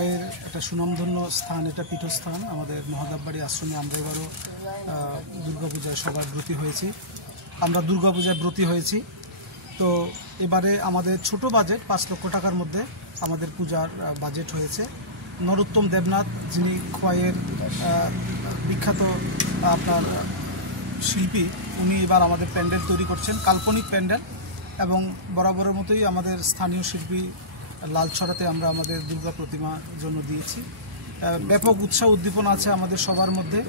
খোয়াইয়ের একটা সুনামধন্য স্থান, এটা পীঠস্থান। আমাদের মহাদেববাড়ি আশ্রমে আমরা এবারও দুর্গাপূজায় সবাই ব্রতী হয়েছি। আমরা দুর্গাপূজায় ব্রতী হয়েছি। তো এবারে আমাদের ছোট বাজেট 5 লক্ষ টাকার মধ্যে আমাদের পূজার বাজেট হয়েছে। নরোত্তম দেবনাথ, যিনি খোয়াইয়ের বিখ্যাত আপনার শিল্পী, উনি এবার আমাদের প্যান্ডেল তৈরি করছেন, কাল্পনিক প্যান্ডেল। এবং বরাবরের মতোই আমাদের স্থানীয় শিল্পী লালছড়াতে আমরা আমাদের দুর্গা প্রতিমা জন্য দিয়েছি। ব্যাপক উৎসাহ উদ্দীপনা আছে আমাদের সবার মধ্যে।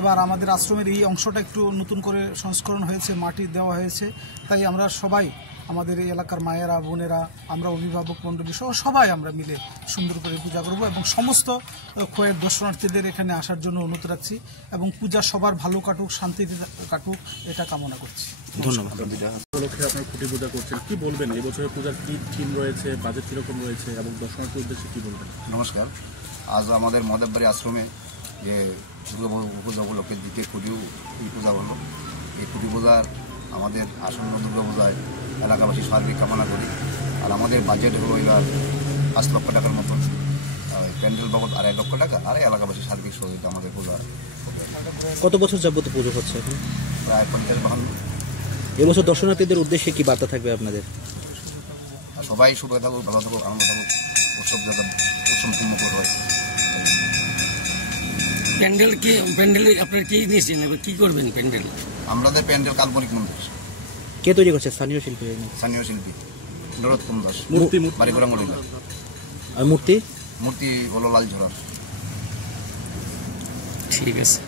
এবার আমাদের আশ্রমের এই অংশটা একটু নতুন করে সংস্করণ হয়েছে, মাটি দেওয়া হয়েছে। তাই আমরা সবাই, আমাদের এই এলাকার মায়েরা, বোনেরা, আমরা অভিভাবক মণ্ডলী সহ সবাই আমরা মিলে সুন্দর করে পূজা করব এবং সমস্ত খোয়াইয়ের দর্শনার্থীদের এখানে আসার জন্য অনুরোধ রাখছি এবং পূজা সবার ভালো কাটুক, শান্তিতে কাটুক, এটা কামনা করছি। ধন্যবাদ। উপলক্ষে আপনার খুঁটি পূজা করছেন, কি বলবেন? এবছরের পূজার কি থিম রয়েছে, বাজেট কীরকম রয়েছে এবং দর্শনার্থীর উদ্দেশ্যে কী বলবেন? নমস্কার। আজ আমাদের মহাদেববাড়ি আশ্রমে যে দুর্গা পূজা উপলক্ষে দ্বিতীয় খুঁটি পূজা হলো। এই খুঁটি পূজার আমাদের আসন্ন দুর্গা পূজায় এলাকাবাসী সার্বিক কামনা করি। আর আমাদের বাজেট হলো এবার 5 লক্ষ টাকার মতন। প্যান্ডেল বাবদ 2.5 লক্ষ টাকা, আর এলাকাবাসী সার্বিক সহযোগিতা আমাদের পূজা। কত বছর যাবত পুজো হচ্ছে এখন? প্রায় 50-52। এবছর দর্শনার্থীদের উদ্দেশ্যে কি বার্তা থাকবে আপনাদের? সবাই সুখে থাকুক, ভালো থাকুক, আনন্দ থাকুক, উৎসব যাতে উৎসবমুখর হয়। প্যান্ডেল আপনার কি নিয়েছেন, কি করবেন প্যান্ডেল? আমাদের প্যান্ডেল কাল্পনিক মন্দির। কে তৈরি করছে? স্থানীয় শিল্পী। স্থানীয় শিল্পী নরোত্তম দাস, বাড়িপুরা মরিলা। আর মূর্তি হলো লালঝোড়া। ঠিক আছে।